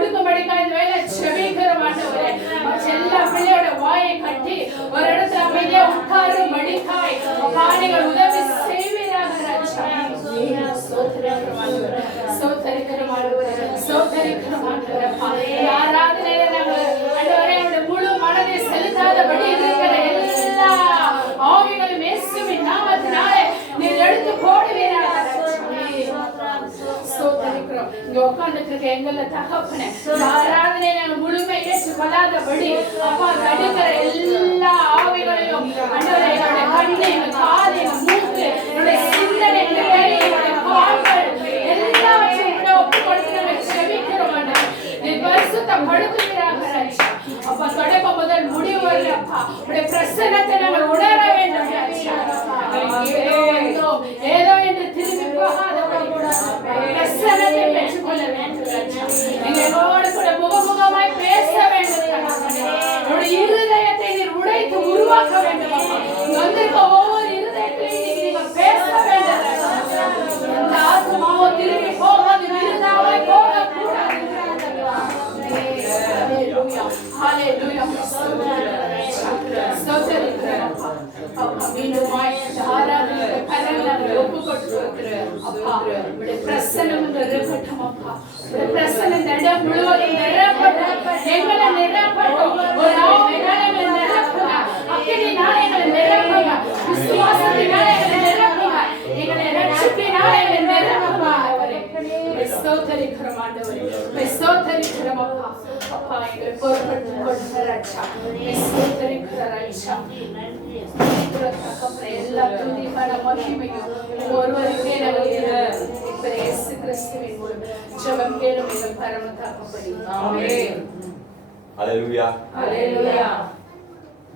கொடுக்கும்படிக்காய் இந்த வேளை ஜெபிக்கிறோம் ஆண்டவரே. எல்லா பிள்ளையோட வாயை கட்டி ஒரு இடத்துல அமைதியா உட்காரும்படிக்காய் அப்பா நீங்கள் உதவி செய்வீராக ராஜா. ஸ்தோத்திரிக்கிறோம் ஆண்டவரே, ஸ்தோத்திரிக்கிறோம் ஆண்டவரே, ஸ்தோத்திரிக்கிறோம் ஆண்டவரே. ஆராதனையில நாங்கள் ஆண்டவரே என்னுடைய முழு மனதை செலுத்தாதபடி இருக்கிற எல்லா ஆவிகளும் இயேசுவின் நாமத்தினாலே நீர் எடுத்து போடுவீராக. இங்க உட்கார்ந்துட்டு இருக்க எங்கள தகப்பனே, ஆராதனை நாங்கள் முழுமை ஏற்றுக்கொள்ளாதபடி அப்பா தடுக்கிற எல்லா ஆவிகளையும் ஆண்டவரே என்னுடைய கண்ணு, எங்கள் காது, எங்கள் மூக்கு, என்னுடைய சிந்தனை, என்னுடைய கை, என்னுடைய கால்கள் எல்லாவற்றையும் கூட ஒப்புக் கொடுத்து நாங்கள் ஜெபிக்கிறோம் ஆண்டவரே. நீர் பரிசுத்தப்படுத்துவீராக ராஜா. அப்பா தொடக்கம் முதல் முடிவு வரை அப்பா உடைய பிரசன்னத்தை நாங்கள் உணர வேண்டும் ராஜா. ஏதோ என்று திரும்பி போகாதபடி பிரசன்னத்தை பெற்றுக்கொள்ள வேண்டும் ராஜா. எங்களோடு கூட முகமுகமாய் பேச வேண்டும் என்னுடைய இருதயத்தை நீர் உடைத்து உருவாக்க வேண்டும். வந்திருக்க ஒவ்வொரு இருதயத்திலையும் நீங்கள் பேச வேண்டும் ராஜா. இந்த ஆத்மாவோ திரும்பி போகாது, விருதாவாய் போகக்கூடாது. ஹalleluya, ஸ்தோத்திரிக்கிறோம் அப்பா. மீண்டுமாய் ஆராதனை கரங்களை ஒப்புக் கொடுக்கிறோம் அப்பா. உடைய பிரசன்னம் நிரப்பட்டும் அப்பா. உடைய பிரசன்னம் இந்த இடம் முழுவதும் நிரப்பட்டும். எங்களை நிரப்பட்டும். ஒரு ஆவியினால எங்களை நிரப்புங்க. அக்கினியினால எங்களை நிரப்புங்க. விசுவாசத்தினால எங்களை நிரப்புங்க. எங்களை ரட்சிப்பினால எங்களை நிரப்புங்க. ஸ்தோத்திரிக்கிறோம் ஆண்டவரே, ஸ்தோத்திரிக்கிறோம் அப்பா. அப்பா எங்களை பொறுப்படுத்திக் கொள்ளுங்க ராஜா. ஸ்தோத்திரிக்கிறோம் ராஜா. எல்லா துதிக்கான மகிமையும் ஒருவருக்கே நாங்கள் இயேசு கிறிஸ்துவின் மூலம் ஜெபம் கேளும் எங்கள் பரம தகப்பனே. ஆமென். ஹalleluya, ஹalleluya.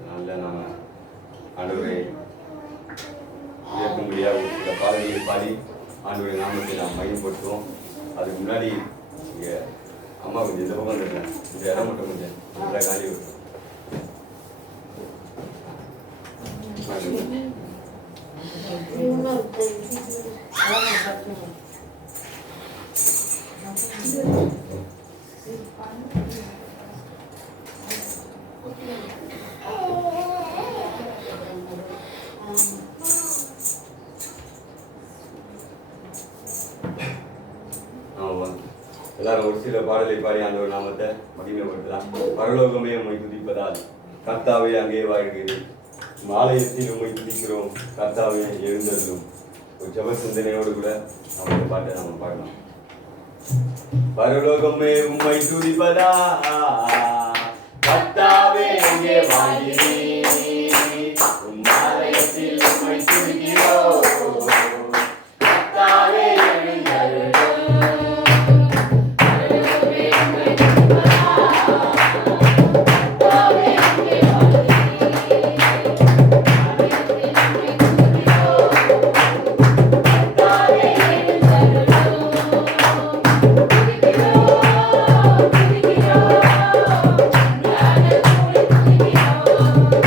நல்ல நாம ஆண்டவரே உயர்த்தும்படியாக சில பாடல்களை பாடி ஆண்டவருடைய நாமத்தை நாம் மையப்படுத்துவோம். அதுக்கு முன்னாடி இங்கே அம்மா கொஞ்சம் இந்த பக்கம் இருக்கேன், இந்த இடம் மட்டும் கொஞ்சம் நல்லா காலி இருக்கும். எல்லாரும் ஒரு சில பாடலை பாடி ஆண்டவர் நாமத்தை மகிமைப்படுத்தலாம். பரலோகமே உம்மை துதிப்பதால் கர்த்தாவே அங்கே வாழ்கிறேன், ஆலயத்தில் உம்மை துதிக்கிறோம் கர்த்தாவே எழுந்தருளும். ஒரு ஜெப சிந்தனையோடு கூட நம்ம இந்த பாட்டை நம்ம பாடலாம். பரலோகமே உம்மை துதிப்பதால் கர்த்தாவே அங்கே வாழ்கிறேன், ஆலயத்தில் உம்மை துதிக்கிறோம் கர்த்தாவே எழுந்தருளும். Oh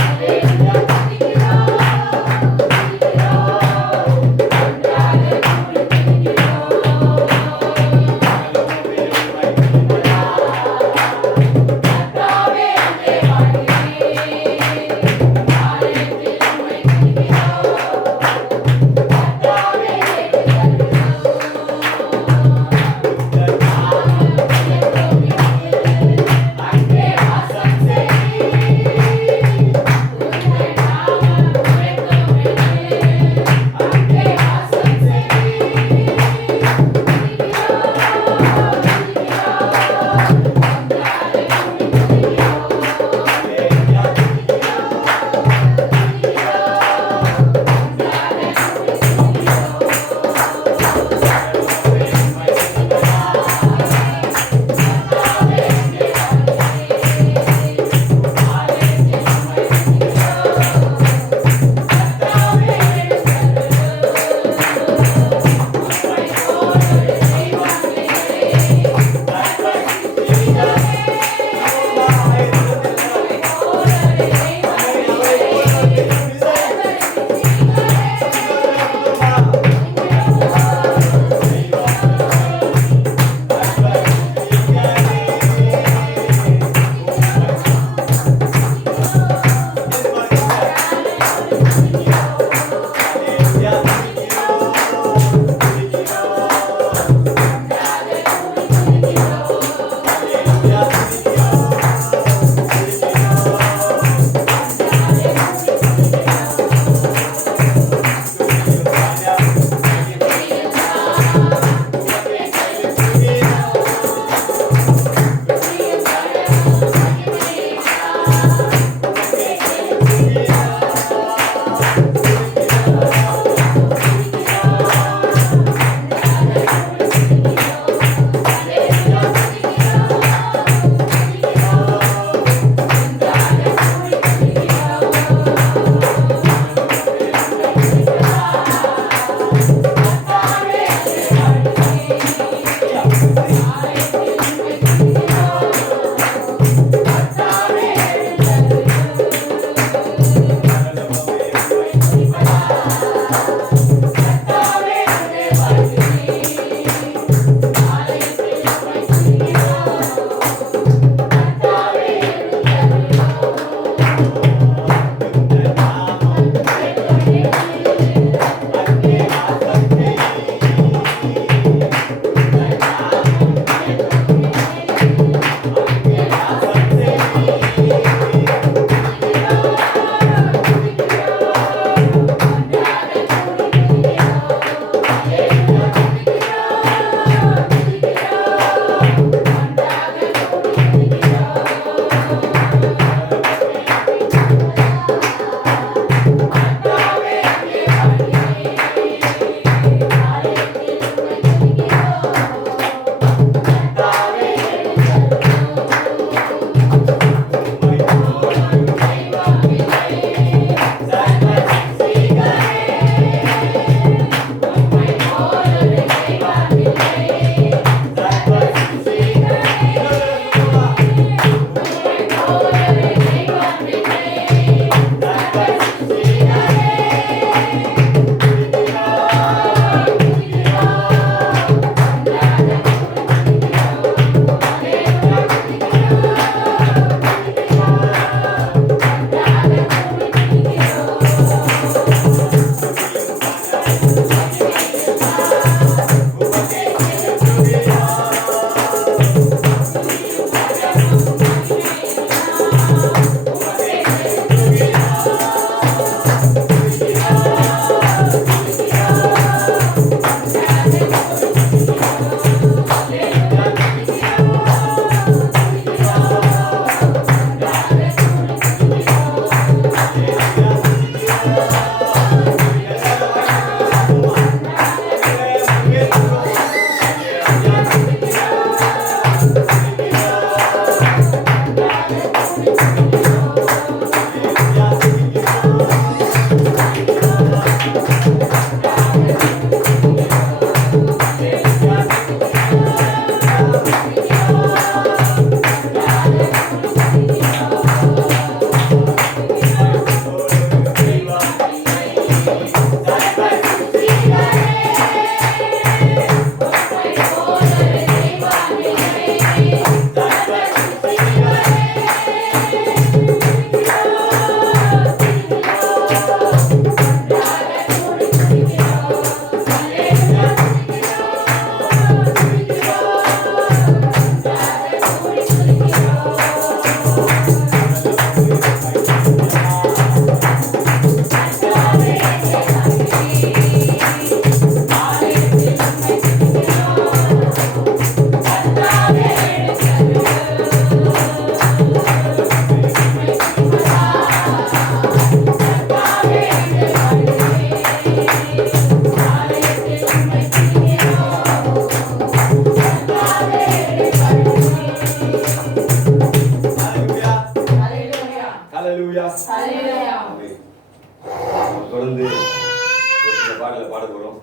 பாட போறோம்.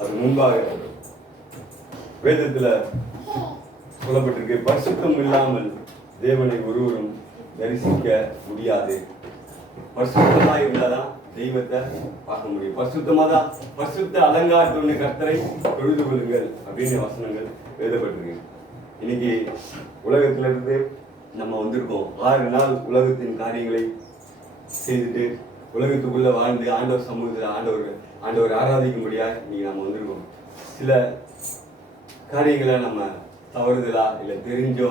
அது முன்பாக வேதத்துல சொல்லப்பட்டிருக்கு, பரிசுத்தம் இல்லாமல் தேவனை ஒருவரும் தரிசிக்க முடியாது. பரிசுத்தமா இருந்தாதான் தெய்வத்தை பார்க்க முடியும். பரிசுத்தமா தான், பரிசுத்த அலங்காரத்துடைய கர்த்தரை தொழுது கொள்ளுங்கள் அப்படின்னு வசனங்கள் எழுதப்பட்டிருக்கு. இன்னைக்கு உலகத்துல இருந்து நம்ம வந்திருக்கோம். 6 நாள் உலகத்தின் காரியங்களை செய்துட்டு உலகத்துக்குள்ள வாழ்ந்து ஆண்டவர் சமூகத்தில் ஆண்டவர் ஆராதிக்கும்படியா இன்னைக்கு நம்ம வந்திருக்கோம். சில காரியங்களை நம்ம தவறுதலா இல்லை தெரிஞ்சோ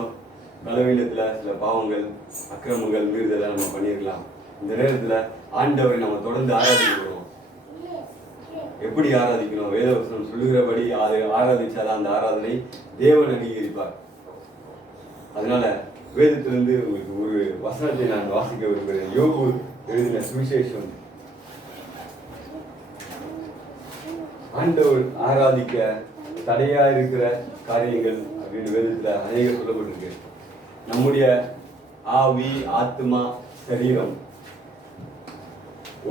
பலவீனத்துல சில பாவங்கள், அக்கிரமங்கள், மீறுதலை நம்ம பண்ணியிருக்கலாம். இந்த நேரத்துல ஆண்டவரை நம்ம தொடர்ந்து ஆராதிக்கிறோம். எப்படி ஆராதிக்கணும்? வேதவசனம் சொல்லுகிறபடி ஆராதிச்சாதான் அந்த ஆராதனை தேவன் அங்கீகரிப்பார். அதனால வேதத்திலிருந்து உங்களுக்கு ஒரு வசனத்தை நான் வாசிக்க விரும்புகிறேன். யோபு எழுதின சுவிசேஷம். ஆண்டவர் ஆராதிக்க தடையா இருக்கிற காரியங்கள் அப்படின்னு வேதத்துல அநேக சொல்லப்பட்டிருக்கு. நம்முடைய ஆவி, ஆத்மா, சரீரம்.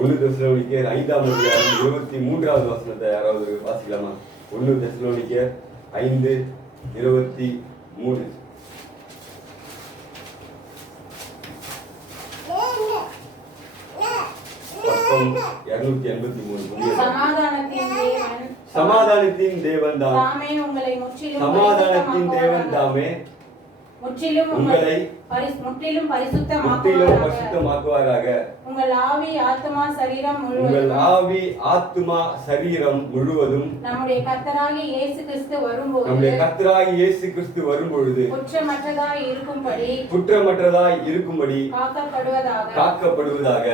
1 தெசலோனிக்கேயர் 5:23 வசனத்தை யாராவது வாசிக்கலாமா? 1 தெசலோனிக்கேயர் 5:23. பக்கம் 283. சமாதானத்தின் தேவன் தாமே முற்றிலும் உங்களை பரிசுத்தமாக்குவாராக. உங்கள் ஆவி, ஆத்மா, சரீரம் முழுவதும் நம்முடைய கர்த்தராகிய இயேசு கிறிஸ்து வரும்பொழுது குற்றமற்றதாய் இருக்கும்படி காக்கப்படுவதாக.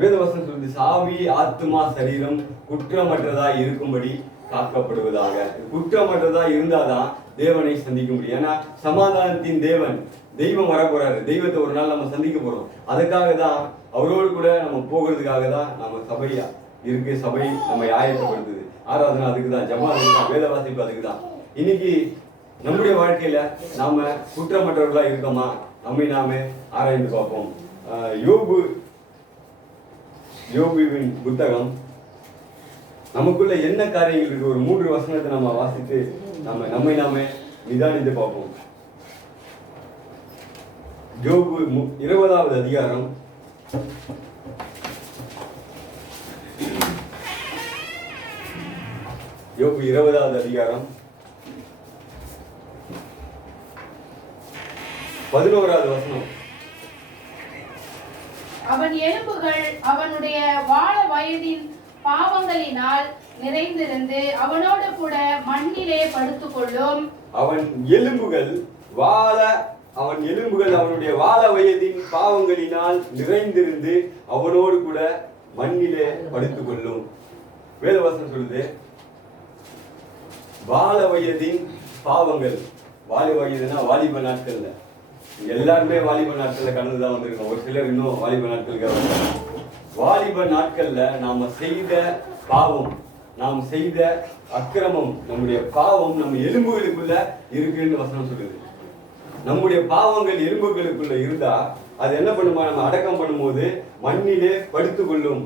வேதவசனம் சொல்லுது, சாவி, ஆத்மா, சரீரம் குற்றமற்றதாய் இருக்கும்படி காக்கப்படுவதாக. குற்றமற்றதா இருந்தாதான் தேவனை சந்திக்க முடியும். ஏன்னா சமாதானத்தின் தெய்வம் வரப்போறாரு. தெய்வத்தை ஒரு நாள் நம்ம சந்திக்க போறோம். அதுக்காக தான், அவரோடு கூட நம்ம போகிறதுக்காக தான் நம்ம சபையா இருக்கு. சபை நம்ம ஆயத்தப்படுத்துது. ஆராதனை அதுக்கு தான், ஜபம் அதுக்கு தான், வேத வாசிப்பு அதுக்கு தான். இன்னைக்கு நம்முடைய வாழ்க்கையில நாம குற்றமற்றவர்களா இருக்கோமா? நம்மை நாமே ஆராய்ந்து பார்ப்போம். யோபுவின் புத்தகம். நமக்குள்ள என்ன காரியங்கள் இருக்கு? ஒரு 3 வசனத்தை நம்ம வாசித்து நம்மை நாமே நிதானித்து பார்ப்போம். யோபு 20வது அதிகாரம். யோபு 20வது அதிகாரம் 11வது வசனம். அவன் எலும்புகள் அவனுடைய வாழ வயதின் பாவங்களினால் நிறைந்திருந்து அவனோடு கூட மண்ணிலே படுத்துக்கொள்ளும். அவன் எலும்புகள் அவனுடைய வாழ வயதின் பாவங்களினால் நிறைந்திருந்து அவனோடு கூட மண்ணிலே படுத்துக் கொள்ளும். வேதவசனம் சொல்லுது, வாழ வயதின் பாவங்கள். வாழ வயதுனா வாலிப நாட்கள்ல. எல்லாருமே வாலிப நாட்கள்ல கடந்துதான் வந்திருக்கோம். ஒரு சிலர் இன்னும் வாலிப நாட்களுக்கு. வாலிப நாட்கள்ல நாம செய்த பாவம், நாம் செய்த அக்கிரமம், நம்முடைய பாவம் நம்ம எலும்புகளுக்குள்ள இருக்குன்னு வசனம் சொல்லுது. நம்முடைய பாவங்கள் எலும்புகளுக்குள்ள இருந்தா அது என்ன பண்ணுமா? நம்ம அடக்கம் பண்ணும்போது மண்ணிலே படுத்துக் கொள்ளும்.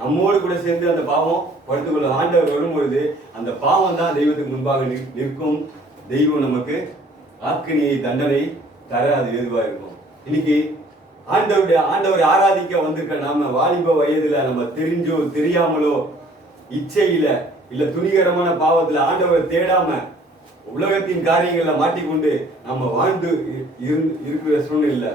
நம்மோடு கூட சேர்ந்து அந்த பாவம் படுத்துக்கொள்ளும். ஆண்டவர் வரும்பொழுது அந்த பாவம் தான் தெய்வத்துக்கு முன்பாக நிற்கும். தெய்வம் நமக்கு ஆக்கினியை, தண்டனை தர அது ஏதுவா இருக்கும். இன்னைக்கு ஆண்டவர் ஆராதிக்க வந்திருக்க நாம வாலிப வயதுல நம்ம தெரிஞ்சோ தெரியாமலோ இச்சையில இல்ல துணிகரமான பாவத்துல ஆண்டவரை தேடாம உலகத்தின் காரியங்கள்ல மாட்டிக்கொண்டு நம்ம வாழ்ந்து இருக்கிற சூழ்நிலை.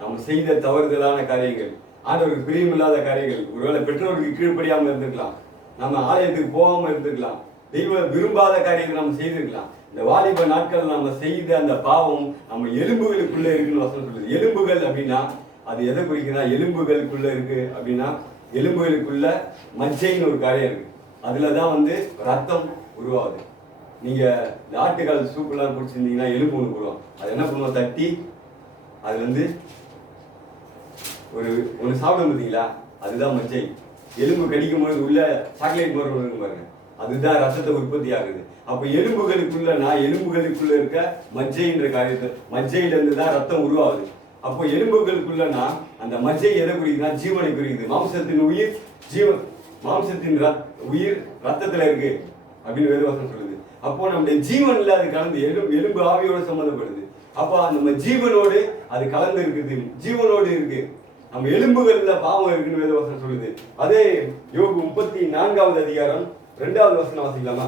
நம்ம செய்த தவறுதலான காரியங்கள், ஆண்டவருக்கு பிரியமில்லாத காரியங்கள், ஒருவேளை பெற்றோருக்கு கீழ்ப்படியாம இருந்திருக்கலாம், நம்ம ஆலயத்துக்கு போகாம இருந்திருக்கலாம், தெய்வ விரும்பாத காரியங்கள் நம்ம செய்திருக்கலாம். இந்த வாலிப நாட்கள் நம்ம செய்த அந்த பாவம் நம்ம எலும்புகளுக்குள்ள இருக்குன்னு வசனம் சொல்லுது. எலும்புகள் அப்படின்னா அது எதை குறிக்குன்னா, எலும்புகளுக்குள்ள இருக்கு அப்படின்னா எலும்புகளுக்குள்ள மஜ்ஜைன்னு ஒரு காரியம் இருக்கு. அதுலதான் ரத்தம் உருவாகுது. நீங்க ஆட்டுக்கால் சூப்பெல்லாம் குடிச்சிருந்தீங்கன்னா எலும்பு ஒன்று போடுவோம். அது என்ன பண்ணுவோம்? தட்டி அது ஒன்று சாப்பிட பார்த்தீங்களா? அதுதான் மஜ்ஜை. எலும்பு கடிக்கும் பொழுது உள்ள சாக்லேட் மாதிரி ஒன்று பாருங்க, அதுதான் ரத்தத்தை உற்பத்தி ஆகுது. அப்ப எலும்புகளுக்குள்ள இருக்க மஜ்ஜைன்ற காரியத்தை, மஜ்ஜையில இருந்து தான் ரத்தம் உருவாகுது. அப்போ எலும்புகளுக்குள்ளனா அந்த மஜ்ஜை எதை குறிக்குதுன்னா ஜீவனை குறிக்குது. மாம்சத்தின் உயிர் மாம்சத்தின் உயிர் ரத்தத்துல இருக்கு அப்படின்னு வேதவசனம் சொல்லுது. அப்போ நம்முடைய ஜீவன்ல அது கலந்து எலும்பு ஆவியோட சம்பந்தப்படுது. அப்போ நம்ம ஜீவனோடு அது கலந்து இருக்குது, ஜீவனோடு இருக்கு. நம்ம எலும்புகள்ல பாவம் இருக்குன்னு வேதவசனம் சொல்லுது. அதே யோபு 34வது அதிகாரம் 2வது வசனம் வாசிக்கலாமா?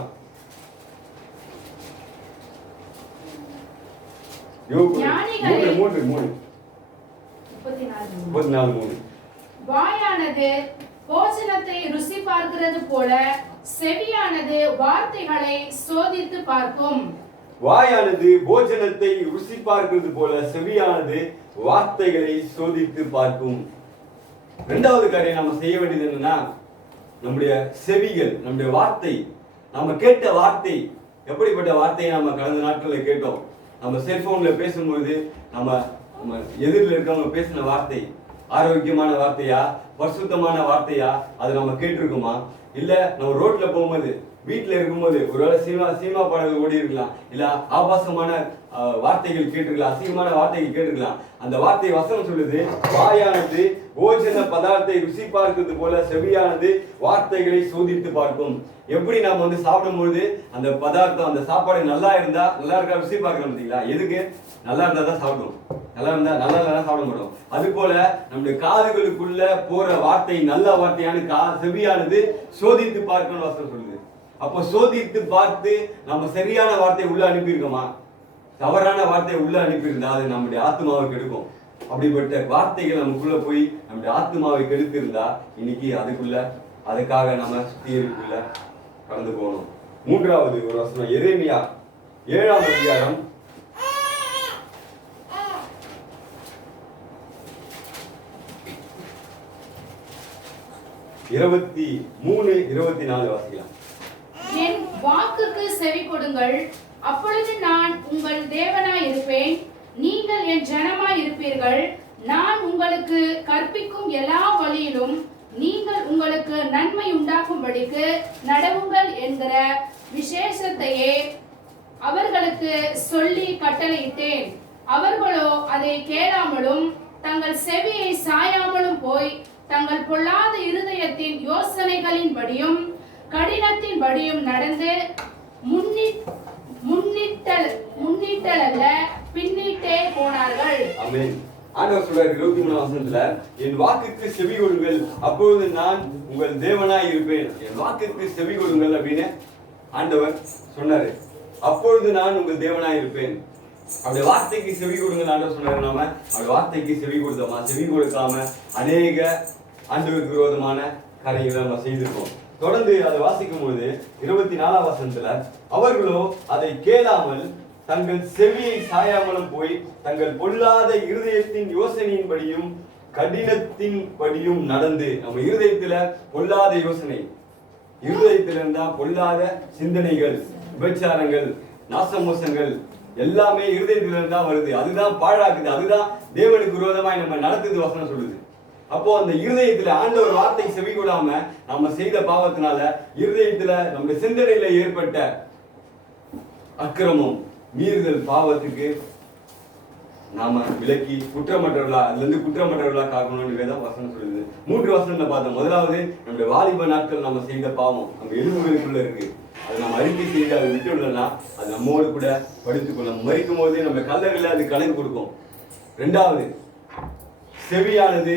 யோபு 34:3. வாயானது போஜனத்தை ருசி பார்க்கிறது போல செவியானது வார்த்தைகளை சோதித்து பார்க்கும். வாயானது போஜனத்தை ருசி பார்க்கிறது போல செவியானது வார்த்தைகளை சோதித்து பார்க்கும். இரண்டாவது காரியம் நம்ம செய்ய வேண்டியது என்னன்னா, நம்முடைய செவிகள், நம்முடைய வார்த்தை, நம்ம கேட்ட வார்த்தை எப்படிப்பட்ட வார்த்தையை நம்ம கடந்த நாட்களில் கேட்டோம். நம்ம செல்போன்ல பேசும்பொழுது நம்ம எதிரில் இருக்கவங்க பேசின வார்த்தை ஆரோக்கியமான வார்த்தையா, பரிசுத்தமான வார்த்தையா, அதை நம்ம கேட்டிருக்கோமா? இல்ல நம்ம ரோட்ல போகும்போது, வீட்டுல இருக்கும்போது ஒருவேளை சினிமா பாடல்கள் ஓடி இருக்கலாம், இல்ல ஆபாசமான வார்த்தைகள் கேட்டிருக்கலாம், அசிங்கமான வார்த்தைகள் கேட்டிருக்கலாம். அந்த வார்த்தை வசனம் சொல்லுது, வாயானது போஜன பதார்த்தத்தை ருசி பார்க்கிறது போல செவியானது வார்த்தைகளை சோதித்து பார்க்கும். எப்படி நாம சாப்பிடும்பொழுது அந்த பதார்த்தம், அந்த சாப்பாடு நல்லா இருக்கா ருசி பார்க்கணும் பார்த்தீங்களா? எதுக்கு? நல்லா இருந்தா தான் சாப்பிடுவோம், நல்லா இருந்தா சாப்பிட மாட்டோம். அது போல நம்முடைய காதுகளுக்குள்ள போற வார்த்தை நல்ல வார்த்தையான செவியானது சோதித்து பார்க்கணும் வசனம் சொல்லுது. அப்போ சோதித்து பார்த்து நம்ம சரியான வார்த்தையை உள்ள அனுப்பியிருக்கோமா? தவறான வார்த்தையை உள்ள அனுப்பியிருந்தா அது நம்முடைய ஆத்மாவை கெடுக்கும். அப்படிப்பட்ட வார்த்தைகள் நமக்குள்ள போய் நம்முடைய ஆத்மாவை கெடுத்திருந்தா இன்னைக்கு அதுக்காக நம்ம சுத்திகரிப்புக்குள்ள கடந்து போகணும். மூன்றாவது ஒரு வசனம் எரேமியா 7ஆம் அதிகாரம் 23-24 வாசிக்கலாம். என் வாக்குக்கு செவி கொடுங்கள், அப்பொழுது நான் உங்கள் தேவனாய் இருப்பேன், நீங்கள் என் ஜனமாய் இருப்பீர்கள். நான் உங்களுக்கு கற்பிக்கும் எல்லா வழியிலும் நீங்கள் உங்களுக்கு நன்மை உண்டாக்கும்படிக்கு நடவுங்கள் என்கிற விசேஷத்தையே அவர்களுக்கு சொல்லி கட்டளையிட்டேன். அவர்களோ அதை கேளாமலும் தங்கள் செவியை சாயாமலும் போய் தங்கள் பொல்லாத இருதயத்தின் யோசனைகளின்படியும் கடினத்தின்படியும் நடந்து முன்னிட்டல்ல பின்னிட்டே போனார்கள். ஆமென். ஆண்டவர் சொல்றார் 23ஆம் வசனத்துல, என் வாக்குக்கு செவி கொடுங்கள், அப்பொழுது நான் உங்கள் தேவனாய் இருப்பேன். என் வாக்குக்கு செவி கொடுங்கள் அப்படின்னு ஆண்டவர் சொன்னாரு. அப்பொழுது நான் உங்கள் தேவனாய் இருப்பேன். அவருடைய வார்த்தைக்கு செவி கொடுங்கள் ஆண்டவர் சொன்னாரு. நாம அவருடைய வார்த்தைக்கு செவி கொடுத்தோமா? செவி கொடுக்காம அநேக ஆண்டவருக்கு விரோதமான காரியங்களை நம்ம செய்திருக்கோம். தொடர்ந்து அதை வாசிக்கும் பொழுது 24ஆம் வசனத்துல, அவர்களோ அதை கேளாமல் தங்கள் செவியை சாயாமலும் போய் தங்கள் பொல்லாத இருதயத்தின் யோசனையின்படியும் கடினத்தின்படியும் நடந்து. நம்ம இருதயத்துல பொல்லாத யோசனை, இருதயத்துல இருந்தா பொல்லாத சிந்தனைகள், விபச்சாரங்கள், நாசமோசங்கள் எல்லாமே இருதயத்துல இருந்தா வருது. அதுதான் பாழாக்குது, அதுதான் தேவனுக்கு விரோதமாய் நம்ம நடக்குது வசனம் சொல்லுது. அப்போ அந்த இருதயத்துல ஆண்டவர் வார்த்தை செவி கொடாம நம்ம செய்த பாவத்தினால இருதயத்துல நம்முடைய சிந்தனையில ஏற்பட்ட அக்கிரமம், மீறுதல், பாவத்துக்கு நாம விலக்கி குற்றமற்றவர்களா, அதுல இருந்து குற்றமற்றவர்களா காக்கணும்னு வேதம் வசனம் சொல்லுது. 3 வசனங்களை பார்த்தோம். முதலாவது நம்முடைய வாலிப நாட்கள் நம்ம செய்த பாவம் நம்ம எலும்புகளுக்குள்ள இருக்கு. அதை நம்ம அறிக்கை செய்து அதை விட்டு விடலன்னா அது நம்மோடு கூட படுத்துக்கொள்ளும். மறிக்கும் போதே நம்ம கல்லறையில அது கலந்து கொடுக்கும். 2வது, செவியானது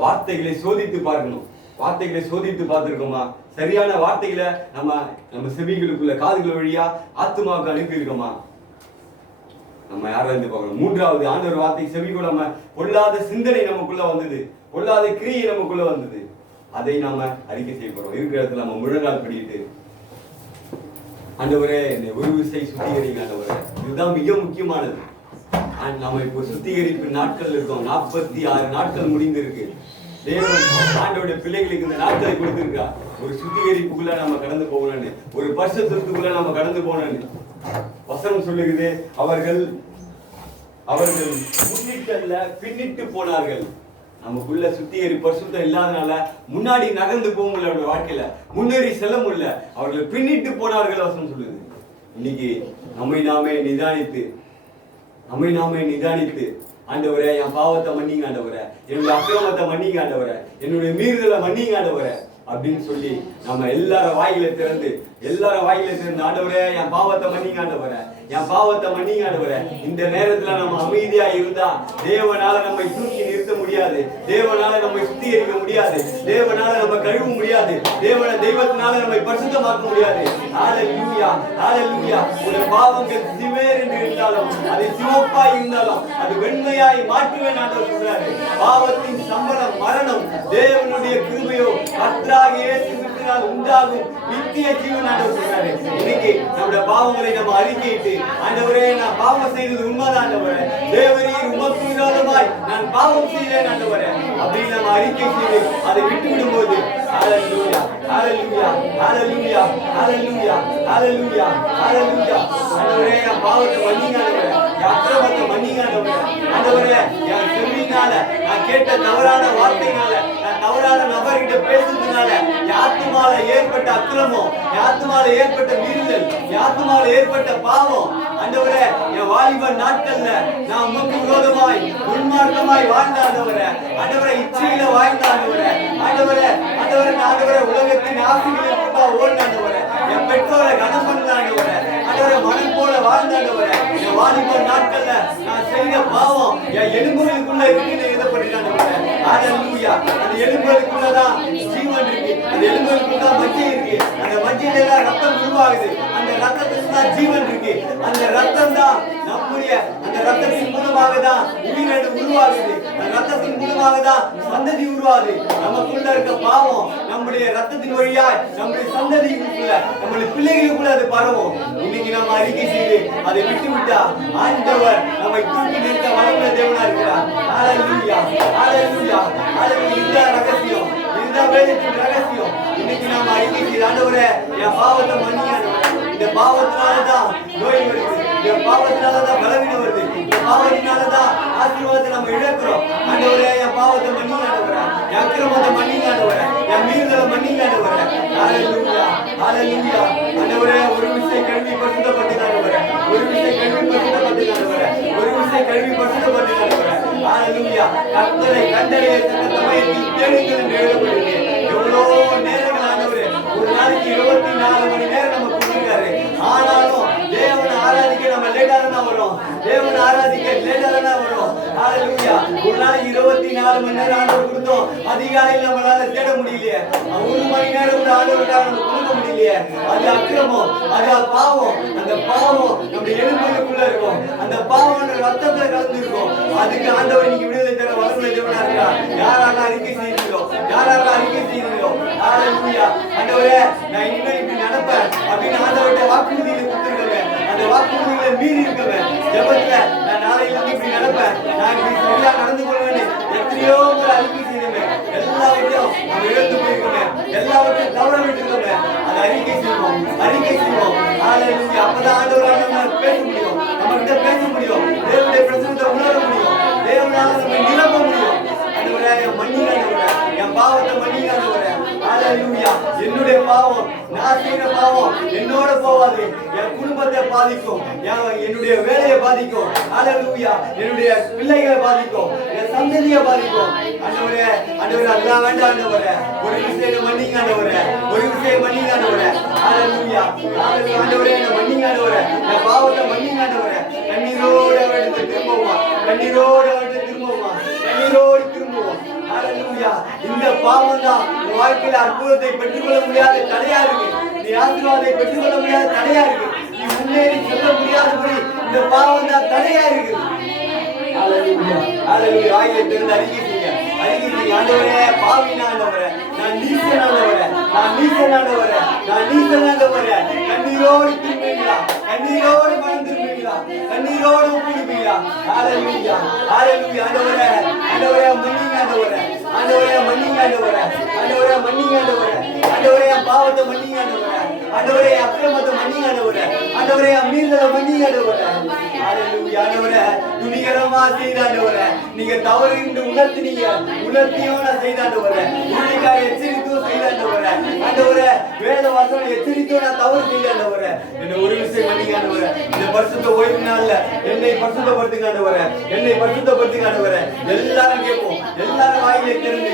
வார்த்தைகளை சோதித்து பார்க்கணும். வார்த்தைகளை சோதித்து பார்த்திருக்கோமா? சரியான வார்த்தைகளை நம்ம செவிகளுக்குள்ள காதுகள் வழியா ஆத்மாவுக்கு அனுப்பி இருக்கோமா? நம்ம யாராவது பார்க்கணும். 3வது, ஆண்டவர் வார்த்தை செவி கொடாம பொல்லாத சிந்தனை நமக்குள்ள வந்தது, பொல்லாத கிரியை நமக்குள்ள வந்தது, அதை நாம அறிக்கை செய்யப்படுறோம். இருக்கிற இடத்துல நம்ம முழங்கால் படிட்டு, ஆண்டவரே என்னை ஒரு விசை சுத்திகரிங்க ஆண்டவரே. இதுதான் மிக முக்கியமானது. நாம இப்போ சுத்திகரிப்பு நாட்கள் இருக்கோம். 46 நாட்கள் முடிந்திருக்கு. தேவன் ஆண்டவருடைய பிள்ளைகளுக்கு இந்த நாட்களை கொடுத்திருக்கா. ஒரு சுத்திகரிப்புக்குள்ள நம்ம கடந்து போகணும்னு, ஒரு பரிசுத்தத்துக்குள்ள நம்ம கடந்து போகணும்னு வசனம் சொல்லுகிறது. அவர்கள் முன்னிட்டல்ல பின்னிட்டு போனார்கள். நமக்குள்ள சுத்திகரிப்பு பரிசுத்தம் இல்லாதனால முன்னாடி நகர்ந்து போக முடியல, அவருடைய வாழ்க்கையில முன்னேறி செல்ல முடியல. அவர்கள் பின்னிட்டு போனார்கள் வசனம் சொல்லுது. இன்னைக்கு நம்மை நாமே நிதானித்து ஆண்டவரே என் பாவத்தை மன்னிங்க ஆண்டவரே, என்னுடைய அக்கிரமத்தை மன்னிங்க ஆண்டவரே, என்னுடைய மீறுதலை மன்னிங்க ஆண்டவரே அப்படின்னு சொல்லி நம்ம எல்லாரும் வாயில திறந்து ஆண்டவரே என் பாவத்தை மன்னிங்க ஆண்டவரே, என் பாவத்தை மன்னிங்க ஆண்டவரே. இந்த நேரத்துல நம்ம அமைதியா இருந்தா தேவனால நம்மை தூக்கி நிறுத்த முடியாது, தேவனால நம்மை சுத்திகரிக்க முடியாது, தேவனால நம்ம கழுவ முடியாது, தெய்வத்தினால நம்மை பரிசுத்தமாக்க முடியாது. ஹalleluya ஹalleluya. ஒரு பாவங்கள் சிவேர் என்று இருந்தாலும் அது சிவப்பா இருந்தாலும் அது வெண்மையாய் மாற்றுவேன் ஆண்டவர் சொல்றாரு. பாவத்தின் சம்பளம் மரணம், தேவனுடைய கிருபையோ கர்த்தராகிய இயேசு கிறிஸ்துவினால் உண்டாகும் நித்திய ஜீவன் ஆண்டவர் சொல்றாரு. இன்னைக்கு நம்முடைய பாவங்களை நம்ம அறிக்கையிட்டு ஆண்டவரே நான் பாவம் செய்தது உண்மைதான் ஆண்டவரே, தேவரீர் உமக்கு விரோதமாய் நான் பாவம் செய்தேன் ஆண்டவரே அப்படின்னு நம்ம அறிக்கை செய்து அதை விட்டுவிடும் போது ஹalleluya ஹalleluya ஹalleluya ஹalleluya ஹalleluya ஹalleluya. ஆண்டவரே என் பாவத்தை மன்னிங்க ஆண்டவரே, என் அக்கிரமத்தை மன்னிங்க ஆண்டவரே. ஆண்டவரே என் செவியினால நான் கேட்ட தவறான வார்த்தையினால நான் தவறான நபர்கிட்ட பேசுறதுனால யாத்துமால ஏற்பட்ட அக்கிரமம், யாத்துமால ஏற்பட்ட மீறுதல், யாத்துமால ஏற்பட்ட பாவம் ஆண்டவரே என் வாலிப நாட்கள்ல நான் உமக்கு விரோதமாய் உன்மார்க்கமாய் வாழ்ந்த ஆண்டவரே, ஆண்டவரே இச்சையில வாழ்ந்த ஆண்டவரே, ஆண்டவரே ஆண்டவரே ஆண்டவரே உலகத்தின் ஆசைகளை கொண்டா ஓடின ஆண்டவரே, என் பெற்றோரை கனம் பண்ண ஆண்டவரே, ஆண்டவரே மனம் போல வாழ்ந்த ஆண்டவரே, என் வாலிப நாட்கள்ல நான் செய்த பாவம் என் எலும்புகளுக்குள்ள இருக்குன்னு எழுதப்பட்டிருக்க ஆண்டவரே. ஹalleluya. அந்த எலும்புகளுக்குள்ளதான் ஜீவன் இருக்கு, அந்த எலும்புகளுக்குள்ள மஜ்ஜை இருக்கு, அந்த மஜ்ஜையில தான் ரத்தம் உருவாகுது, அந்த ரத்தத்துல தான் ஜீவன் இருக்கு, அந்த ரத்தம் தான் நம்முடைய அந்த ரத்தத்தின் மூலமாக தான் உயிரிழந்து உருவாகுது, அந்த ரத்தத்தின் மூலமாக தான் சந்ததி உருவாகுது. நமக்குள்ள இருக்க பாவம் நம்முடைய ரத்தத்தின் வழியாய் நம்முடைய சந்ததிக்குள்ள நம்முடைய பிள்ளைகளுக்குள்ள அது பரவும். இன்னைக்கு நம்ம அறிக்கை செய்து அதை விட்டு விட்டா ஆண்டவர் நம்மை தூக்கி நிறுத்த வளர்ந்த தேவனா இருக்கிறார். ஹalleluya ஹalleluya ஹalleluya. இதுதான் ரகசியம், இதுதான் வேதத்தின் ரகசியம். இன்னைக்கு நாம அறிக்கை செய்து ஆண்டவரே என் பாவத்தை மன்னிங்க ஆண்டவரே, இந்த பாவத்தினாலதான் நோய் வருது, இந்த பாவத்தினாலதான் பலவீனம் வருது, இந்த பாவத்தினாலதான் ஆசீர்வாதத்தை நம்ம இழக்கிறோம். ஆண்டவரே என் பாவத்தை மன்னிங்க ஆண்டவரே, என் அக்கிரமத்தை மன்னிங்க ஆண்டவரே, என் மீறுதலை மன்னிங்க ஆண்டவரே. ஹalleluya ஹalleluya. ஆண்டவரே ஒரு விஷயம் கல்வி பரிசுத்தப்பட்டது ஆண்டவரே, ஒரு விஷயம் கல்வி பரிசுத்தப்பட்டது ஆண்டவரே, ஒரு விஷயம் கல்வி பரிசுத்தப்பட்டது ஆண்டவரே. ஹalleluya. கர்த்தரை கண்டடைய தக்க சமயத்தில் தேடுங்கள் என்று எழுதப்பட்டிருக்கு. எவ்வளவு நேரங்கள் ஆண்டவரே, ஒரு நாளைக்கு 24 மணி நேரம் நம்ம கொடுத்திருக்காரு. ஆனாலும் தேவனை ஆராதிக்க நம்ம லேட்டா தான் வரும், தேவனை ஆராதிக்க லேட்டா தான் வரும். ஹalleluya. ஒரு நாளைக்கு 24 மணி நேரம் ஆண்டவர் கொடுத்தோம், அதிகாலையில் நம்மளால தேட முடியலையே, 1 மணி நேரம் கூட ஆண்டவருக்காக நம்ம கொடுக்க முடியலையே. அது அக்கிரமம், அது பாவம். அந்த பாவம் நம்முடைய எலும்புகளுக்குள்ள இருக்கும், அந்த பாவம் ரத்தத்துல கலந்து இருக்கும். அதுக்கு ஆண்டவர் இன்னைக்கு விடுதலை தர வல்லமை தேவனா இருக்கார். யாரெல்லாம் அறிக்கை செய்கிறீங்களோ, யாரெல்லாம் அறிக்கை செய்கிறீங்களோ, ஹalleluya. ஆண்டவரே நான் இனிமேல் இப்படி நடப்பேன் அப்படின்னு ஆண்டவர்கிட்ட வாக்குறுதிகளை கொடுத்திருக்கேன், அந்த வாக்குறுதிகளை மீறி இருக்கேன். ஜெபத்துல நான் நாளையில இருந்து இப்படி நடப்பேன், நான் இப்படி சரியா நடந்து கொள்வேன் எத்தனையோ முறை அறிக்கை செய்யணும். எல்லாவற்றையும் நம்ம இழந்து போயிருக்கோம், எல்லாவற்றையும் தவற விட்டுருக்கோம். அதை அறிக்கை செய்வோம், அறிக்கை செய்வோம். ஹalleluya. அப்பதான் ஆண்டவரால நம்ம பேச முடியும், நம்ம கிட்ட பேச முடியும், தேவனுடைய பிரசன்னத்தை உணர முடியும், தேவனால நம்ம நிரம்ப முடியும். ஆண்டவரே என் மன்னிங்க ஆண்டவரே, என் பாவத்தை மன்னிங்க ஆண்டவரே. ஹalleluya. என்னுடைய பாவம், நான் செய்த பாவம் என்னோட போவாது, என் குடும்பத்தை பாதிக்கும், என்னுடைய வேலையை பாதிக்கும். ஹalleluya. என்னுடைய பிள்ளைகளை பாதிக்கும், என் சந்ததியை பாதிக்கும். ஆண்டவரே ஆண்டவரே அதெல்லாம் வேண்டாம் ஆண்டவரே, ஒரு விஷயம் மன்னிங்க ஆண்டவரே, ஒரு விஷயம் மன்னிங்க ஆண்டவரே. ஹalleluya ஹalleluya. ஆண்டவரே என்ன மன்னிங்க ஆண்டவரே, என் பாவத்தை மன்னிங்க ஆண்டவரே. கண்ணீரோட எடுத்து திரும்புவோமா, கண்ணீரோட எடுத்து திரும்புவோமா, கண்ணீரோடு திரும்புவோம். ஹalleluya. இந்த பாவம் தான் உன் வாழ்க்கையில அற்புதத்தை பெற்றுக்கொள்ள முடியாத தடையா இருக்கு, நீ ஆசீர்வாதத்தை பெற்றுக்கொள்ள முடியாத தடையா இருக்கு, நீ முன்னேறி செல்ல முடியாதபடி இந்த பாவம் தான் தடையா இருக்கு. ஹalleluya ஹalleluya. ஆயிலே திறந்து அறிக்கை செய்யுங்க, அறிக்கை செய்யுங்க. ஆண்டவரே பாவினா ஆண்டவரே, நான் நீசன் ஆண்டவரே, நான் நீசன் ஆண்டவரே, நான் நீசன் ஆண்டவரே. கண்ணீரோடு திரும்புவீங்களா, கண்ணீரோடு மனம் திரும்புவீங்களா, கண்ணீரோடு ஒப்புடுவீங்களா. ஹalleluya ஹalleluya. ஆண்டவரே ஆண்டவரே மன்னிங்க ஆண்டவரே, ஆண்டவரே மன்னிங்க ஆண்டவரே, ஆண்டவரே மன்னிங்க ஆண்டவரே, ஆண்டவரே என் பாவத்தை மன்னிங்க ஆண்டவரே, ஆண்டவரே அக்கிரமத்தை மன்னிங்க ஆண்டவரே, ஆண்டவரே மீறுதலை மன்னிங்க ஆண்டவரே. ஹalleluya. ஆண்டவரே துணிகரமா செய்த ஆண்டவரே, நீங்க தவறு என்று உணர்த்தினீங்க, உணர்த்தியும் நான் செய்த ஆண்டவரே, உங்களுக்காக எச்சரித்தும் செய்த ஆண்டவரே. ஆண்டவரே வேத வசனம் எச்சரித்தோ நான் தவறு செய்ய ஆண்டவரே என்ன ஒரு விஷயம் மன்னிங்க ஆண்டவரே இந்த பரிசுத்த ஓய்வு நாள்ல என்னை பரிசுத்தப்படுத்துங்க ஆண்டவரே என்னை பரிசுத்தப்படுத்துங்க ஆண்டவரே எல்லாரும் கேட்போம் எல்லாரும் வாயிலே திறந்து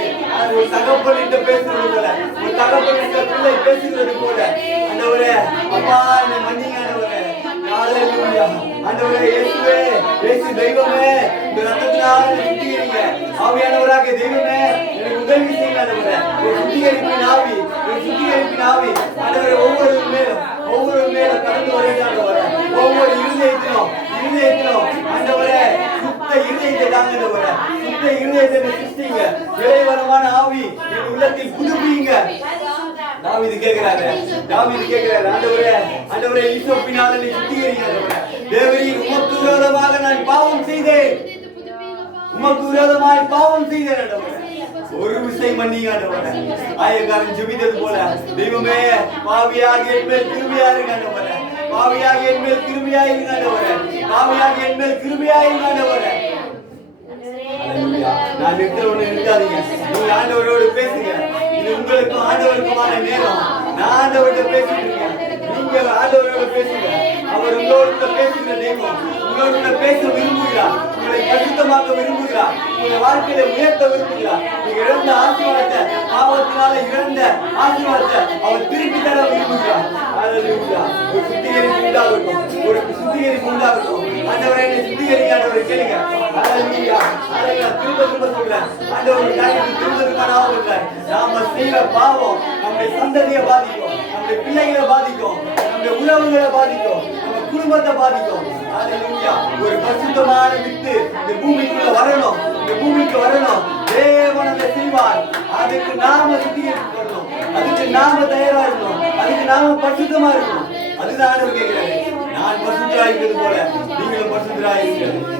ஒரு தகப்பனிட்ட பேசுறது போல ஒரு தகப்பனிட்ட பிள்ளை பேசுகிறது போல ஆண்டவரே அப்பா என்னை மன்னிங்க ஆண்டவரே ஹalleluya ஆண்டவரே இயேசுவே இயேசு தெய்வமே இந்த ரத்தத்தினால சுத்திகரிங்க ஆவியானவராகிய தெய்வமே எனக்கு உதவி செய்யுங்க ஆண்டவரே ஒரு சுத்திகரிப்பின் ஆவி ஆண்டவரே ஒவ்வொரு மேலும் கடந்து வருங்க ஆண்டவரே ஒவ்வொரு இருதயத்திலும் ஆண்டவரே சுத்த இருதயத்தை தாங்க ஆண்டவரே சுத்த இருதயத்தை சிருஷ்டிங்க இறைவனமான ஆவி என் உள்ளத்தில் புதுப்பிங்க தாவீது கேக்குறாரு ஆண்டவரே ஈசோப்பினால நீ சுத்திகரிங்க ஆண்டவரே தேவரீர் உமக்கு விரோதமாக நான் பாவம் செய்தேன் ஆண்டவரே ஒரு விஷயம் மன்னிங்க ஆண்டவரே ஆயக்காரன் ஜெபித்தது போல தெய்வமே பாவியாக என் மேல் கிருபையா இருங்க ஆண்டவரே பாவியாக என் மேல் கிருபையா இருங்க ஆண்டவரே நான் நிறுத்தாதீங்க நீங்க ஆண்டவரோடு பேசுங்க இது உங்களுக்கும் ஆண்டவருக்குமான நேரம் நான் ஆண்டவர்கிட்ட பேசிட்டு இருக்கேன் நீங்க ஆண்டவரோடு பேசுங்க அவர் உங்களோட பேசுகிற தெய்வம் உங்களோட பேச விரும்புகிறார் உங்களை பரிசுத்தமாக்க விரும்புகிறார் உங்களை வாழ்க்கையில உயர்த்த விரும்புகிறார் நீங்க இழந்த ஆசீர்வாதத்தை பாவத்தினால இழந்த ஆசீர்வாதத்தை அவர் திருப்பி தர விரும்புகிறார் ஒரு சுத்திகரிப்பு உண்டாகட்டும் ஆண்டவரை என்னை சுத்திகரிங்க ஆண்டவரை கேளுங்க திரும்ப சொல்றேன் ஆண்டவர் திரும்பதுக்கான ஆகும் இல்லை நாம செய்யற பாவம் நம்முடைய சந்ததியை பாதிக்கும் நம்முடைய பிள்ளைகளை பாதிக்கும் நம்முடைய உறவுகளை பாதிக்கும் நம்ம குடும்பத்தை பாதிக்கும் ஒரு பரிசுத்தமான வித்து இந்த பூமிக்குள்ள வரணும் தேவன் அதை செய்வார் அதுக்கு நாம சுத்திகரிப்பு பண்ணணும் அதுக்கு நாம தயாரா இருக்கணும் அதுக்கு நாம பரிசுத்தமா இருக்கணும் அதுதான் ஆண்டவர் கேட்கிறாரு நான் பரிசுத்தராய் இருக்கிறது போல நீங்களும் பரிசுத்தராய் இருங்கள்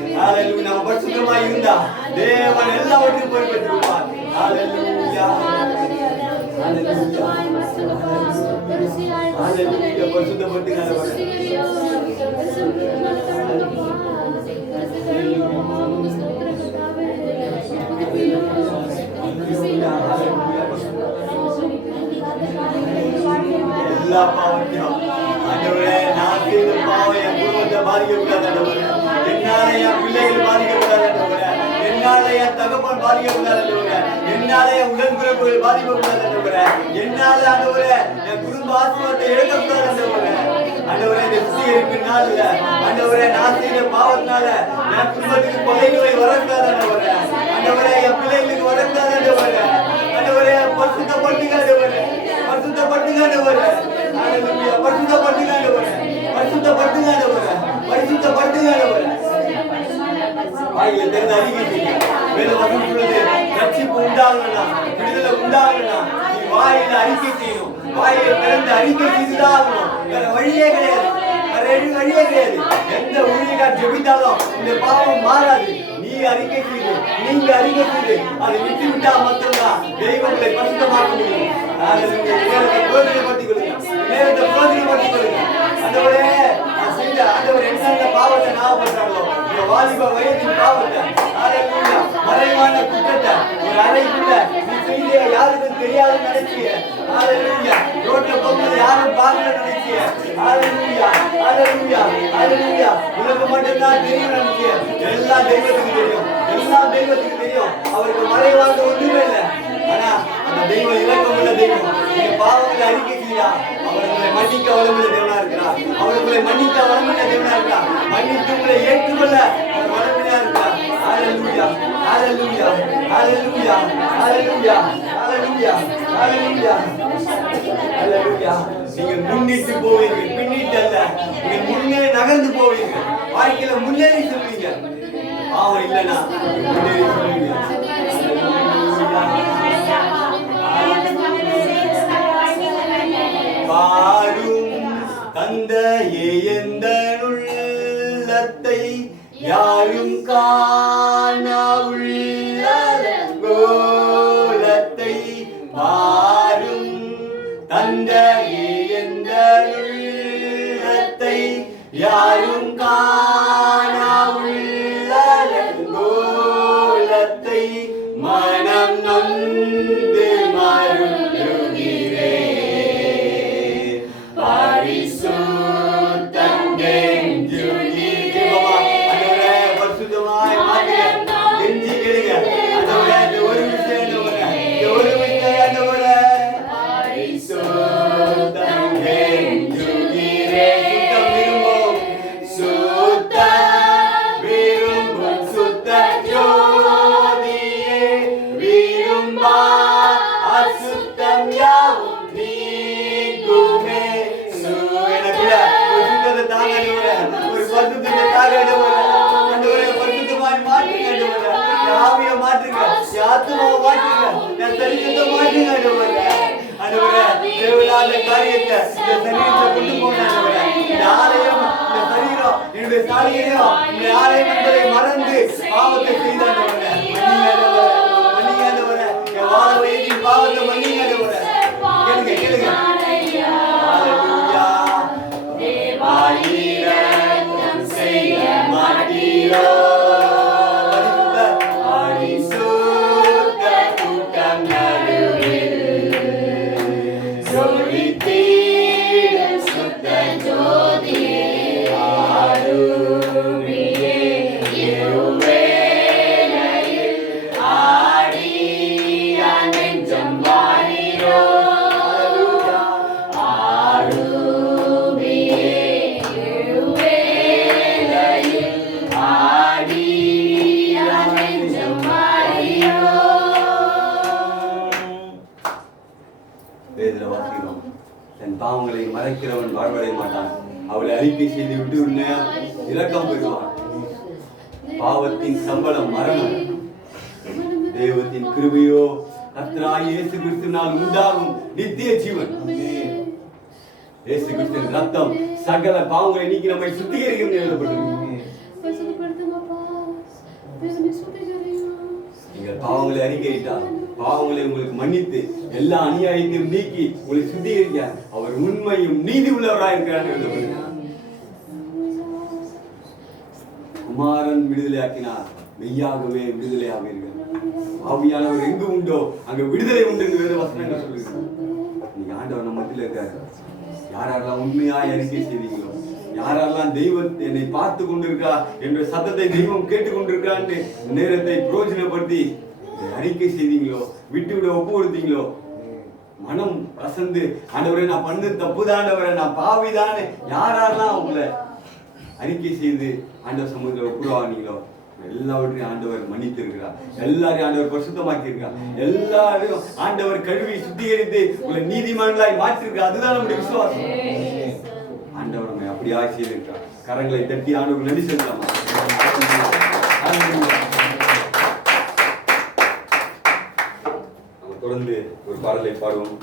நம்ம பரிசுத்தமா இருந்தா தேவன் எல்லாவற்றையும் பொறுப்பேற்றுவார் பரிசுத்தப்பட்டுங்க எல்லா பாவத்தையும் ஆண்டவரே நான் செய்த பாவம் என் குடும்பத்தை பாதிக்கக்கூடாது ஆண்டவரே என்னால என் பிள்ளைகள் பாதிக்கக்கூடாது ஆண்டவரே என்னால என் தகப்பன் பாதிக்கக்கூடாது ஆண்டவரே என்னால என் உடன்பிறப்புகள் பாதிக்கக்கூடாது ஆண்டவரே என்னால ஆண்டவரே என் குடும்ப ஆசீர்வாதத்தை இழக்கக்கூடாது ஆண்டவரே இந்த சுத்திகரிப்பின் நாள்ல ஆண்டவரே நான் செய்த பாவத்தினால என் குடும்பத்துக்கு கொலை நோய் வரக்கூடாது ஆண்டவரே என் பிள்ளைகளுக்கு வரக்கூடாது ஆண்டவரே பரிசுத்தப்படுத்துங்க ஆண்டவரே வாயில திறந்து அறிக்கை செய்யுங்க வேத வசனம் சொல்லுது ரட்சிப்பு உண்டாகணும்னா விடுதலை உண்டாகணும்னா நீ வாயில அறிக்கை செய்யணும் வாயில திறந்து அறிக்கை செய்துதான் ஆகணும் வேற வழியே கிடையாது எந்த ஊழியக்கார் ஜெபித்தாலும் இந்த பாவம் மாறாது நீங்க அறிக்கை செய்து அதை விட்டு விட்டா மட்டும்தான் தெய்வங்களை பரிசுத்தமாக்க முடியும் நேரத்தை பிரயோஜனப்படுத்திக் கொள்ளுங்க ஆண்டவர் என்னென்ன பாவத்தை ஞாபகப்படுறாங்களோ இந்த வாலிப வயதின் பாவத்தை மறைவான குற்றத்தை ஒரு அறைக்குள்ள நீ செய்ய யாருக்கும் தெரியாதுன்னு நினைச்சிய ரோட்ல போகும்போது யாரும் பார்க்கல நினைச்சிய உனக்கு மட்டும்தான் தெரியும் நினைச்சிய எல்லாம் தெய்வத்துக்கு தெரியும் அவருக்கு மறைவாக ஒன்றுமே இல்லை ஆனா அந்த தெய்வம் இலக்கமுள்ள தெய்வம் நீங்க பாவங்களை அறிக்கை செய்யா அவர்களை மன்னிக்க வளமுள்ள தேவனா இருக்கிறார் மன்னித்து உங்களை ஏற்றுக்கொள்ள அவர் வளமையா இருக்கிறார் நீங்கள் முன்னிட்டு போவீர்கள் பின்னிட்டு அல்ல நீங்கள் முன்னே நகர்ந்து போவீர்கள் வாழ்க்கையில முன்னேறி சொல்வீங்க பாவம் இல்லைன்னா முன்னேறி சொல்வீங்க பாரும் தந்தையே எந்த உள்ளத்தை யாரும் காண உள்ளத்தை பாரும் தந்தையே எந்த உள்ளத்தை யாரும் காண உள்ளத்தை மனம் நொந்து மருந்துகிறேன் ஆத்மாவை மாற்றுங்க, என் சரீரத்தை மாற்றுங்க ஆண்டவரே. தேவையில்லாத காரியத்தை இந்த சரீரத்தை கொண்டு போங்க ஆண்டவரே. இந்த ஆலயம், இந்த சரீரம், என்னுடைய சாலையையும் இந்த ஆலயம் என்பதை மறந்து பாவத்தை செய்தாண்டவரே. மன்னிங்க ஆண்டவரே, என் வாழ வயதின் பாவத்தை மன்னிங்க ஆண்டவரே. கேளுங்க கேளுங்க. ஹல்லேலூயா. தேவாயிரம் செய்ய மாட்டீரோ பாவங்களை மறைக்கிறவன் வாழ்வடைய மாட்டான். அவளை அறிக்கை செய்து விட்டு உன்னை இரக்கம் பெறுவான். பாவத்தின் சம்பளம் மரணம், தேவத்தின் கிருபையோ கர்த்தராகிய இயேசு கிறிஸ்துவினால் உண்டாகும் நித்திய ஜீவன். இயேசு கிறிஸ்துவின் ரத்தம் சகல பாவங்களை நீக்கி நம்மை சுத்திகரிக்கும் எழுதப்பட்டிருக்கு. நீங்கள் பாவங்களை அறிக்கையிட்டால் பாவங்களை உங்களுக்கு மன்னித்து எல்லா அநியாயத்தையும் நீக்கி உங்களை சுத்திகரிக்க அவர் உண்மையும் நீதி உள்ளவராக இருக்கிறார். குமாரன் விடுதலையாக்கினார், மெய்யாகவே விடுதலை ஆவீர்கள். ஆவியானவர் எங்கு உண்டோ அங்க விடுதலை உண்டு என்று வேத வசனங்கள் சொல்லுகிறது. நீங்க ஆண்டவர் நம்ம மத்தியில் இருக்காரு. யாரெல்லாம் உண்மையாய் அறிக்கை செய்தீங்களோ, யாரெல்லாம் தெய்வம் என்னை பார்த்து கொண்டிருக்கா என்ற சத்தத்தை தெய்வம் கேட்டுக்கொண்டிருக்கா என்று நேரத்தை பிரயோஜனப்படுத்தி அறிக்கை செய்தீங்களோ, விட்டு விட ஒப்பு கொடுத்தீங்களோ, மனம் கசந்து ஆண்டவரை நான் பண்ணு தப்புதாண்டவரை நான் பாவிதானே யாரெல்லாம் உங்களை அறிக்கை செய்து ஆண்டவர் சமூகத்தில் ஒப்புரவானீங்களோ எல்லாவற்றையும் ஆண்டவர் மன்னித்திருக்கிறார். எல்லாரையும் ஆண்டவர் பரிசுத்தமாக்கி இருக்கிறார். எல்லாரையும் ஆண்டவர் கழுவி சுத்திகரித்து உங்களை நீதிமான்களாய் மாற்றிருக்கிறார். அதுதான் நம்முடைய விசுவாசம். ஆண்டவர் நம்மை அப்படியாக செய்திருக்கிறார். கரங்களை தட்டி ஆண்டவர் நன்றி செலுத்தலாமா? தொடர்ந்து ஒரு பாடலை பாடுவோம்.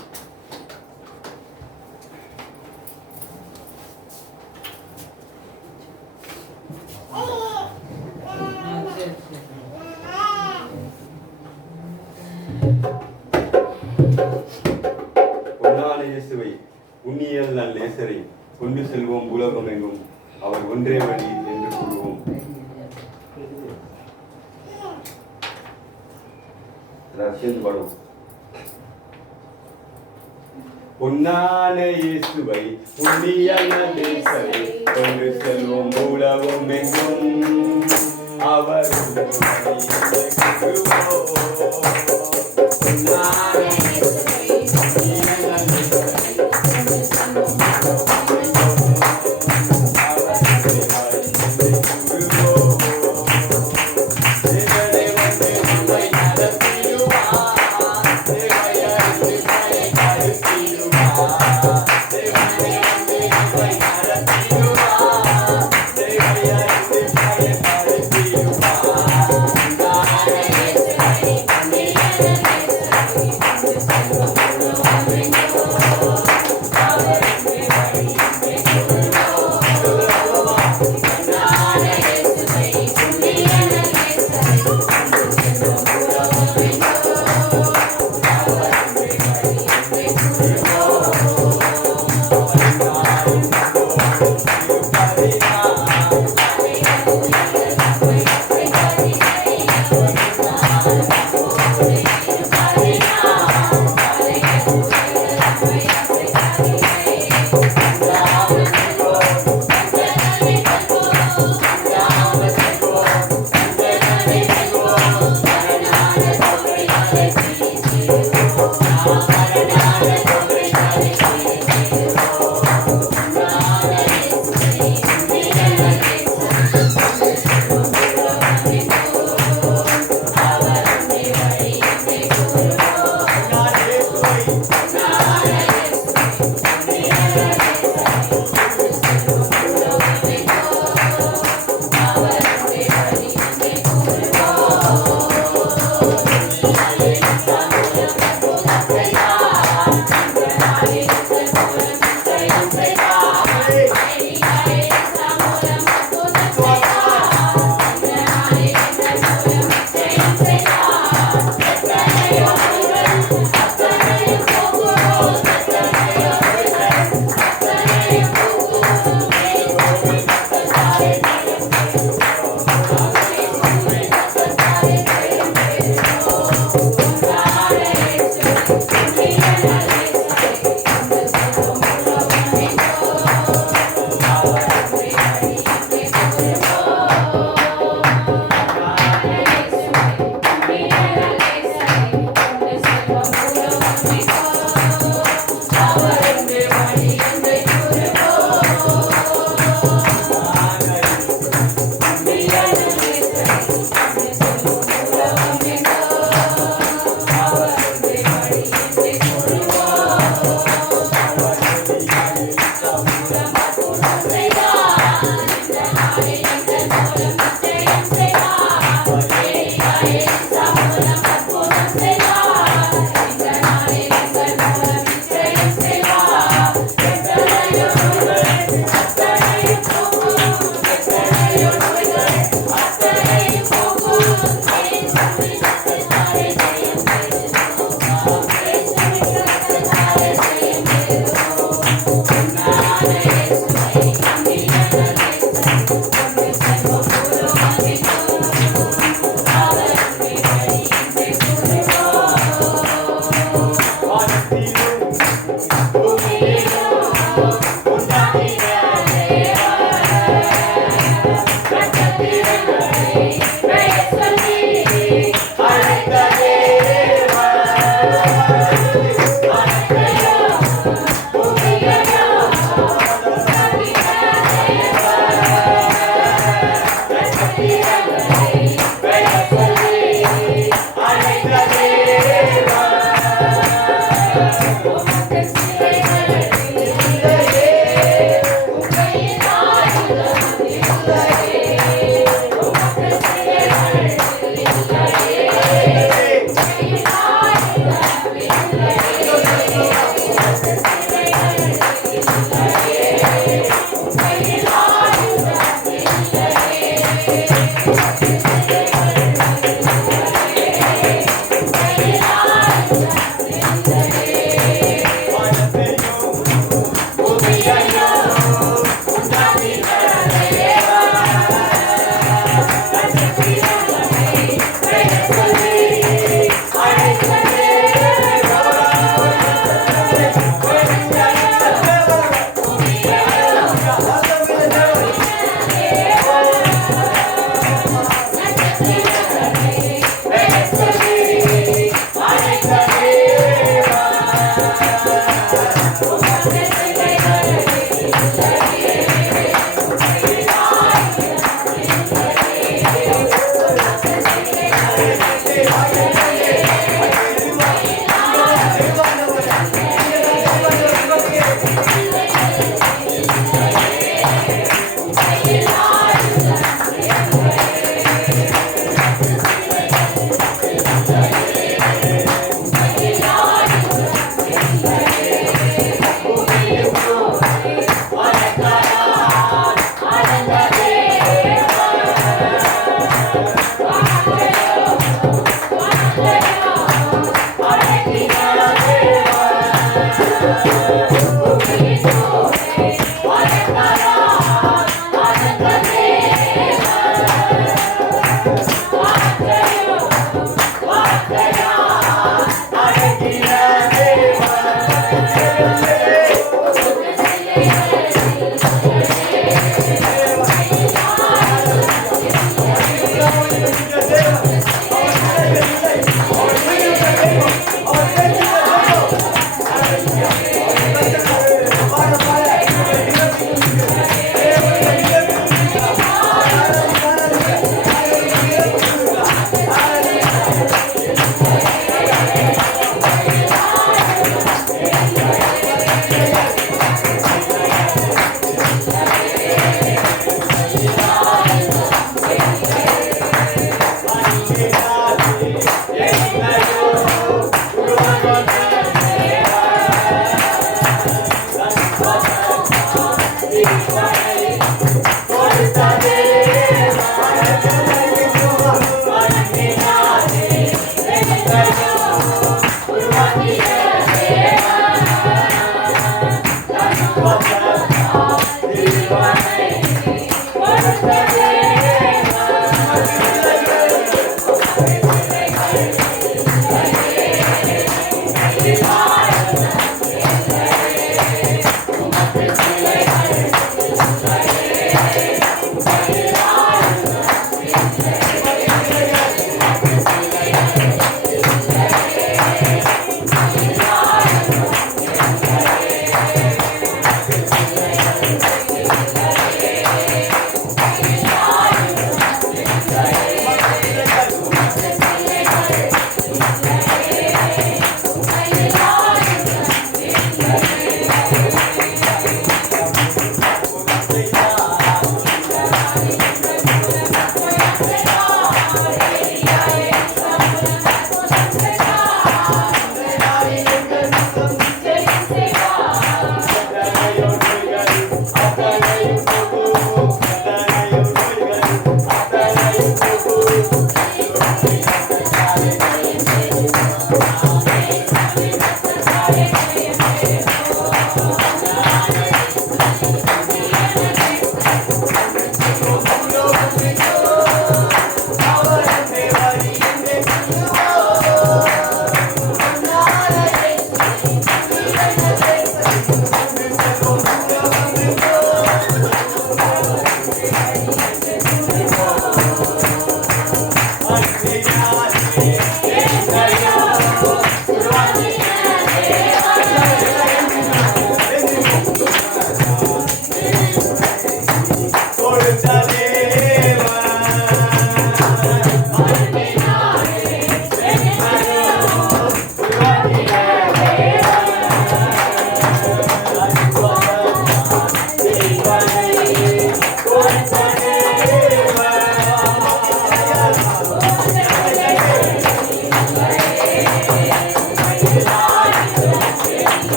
பொன்னான இயேசுவை புண்ணியல் நல் நேசரை கொண்டு செல்வோம் உலகம் எங்கும், அவர் ஒன்றே வழி என்று கூறுவோம். பாடுவோம். பொன்னான இயேசுவை புண்ணியல் நல் நேசரை கொண்டு செல்வோம் உலகம் எங்கும், அவர்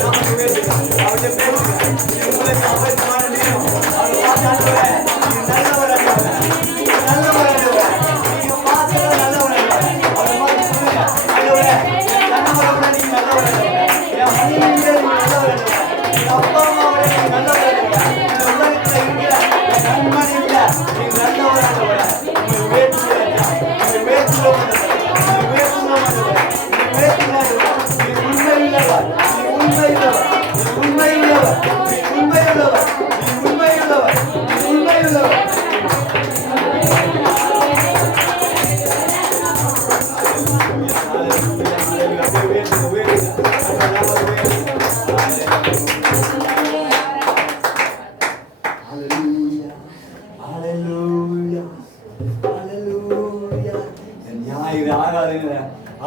நாமத்தை உயர்த்துங்க. அவர்கிட்ட பேசுங்க. இது உங்களுக்கு அவசியமான நேரம். அவர் பார்த்து ஆண்டவரே, நீங்க நல்லவர் ஆண்டவரே. நீங்க நல்லவர் ஆண்டவரே. நீங்க பார்த்தா நல்லவர் ஆண்டவரே. அவரை பார்த்து சொல்லுங்க. ஆண்டவரே, என் கணவரை விட நீங்க நல்லவர் ஆண்டவரே. என் மனைவியை விட நீங்க நல்லவர் ஆண்டவரே. என் அப்பா அம்மாவை விட நீங்க நல்லவர் ஆண்டவரே. இந்த உலகத்துல இருக்கிற என் நண்பனை விட நீங்க நல்லவர் ஆண்டவரே. உங்களை உயர்த்துகிறேன் ஐயா. உங்களை உயர்த்துகிறோம் ஆண்டவரே. உங்களை உயர்த்துகிறோம் ஆண்டவரே. உங்களை உயர்த்துகிறோம் ஆண்டவரே. நீ உண்மை உள்ளவர். நீ உண்மை உள்ளவர். நீ உண்மை உள்ளவர். நீ உண்மை உள்ளவர். நீ உண்மை உள்ளவர். நீ உண்மை உள்ளவர்.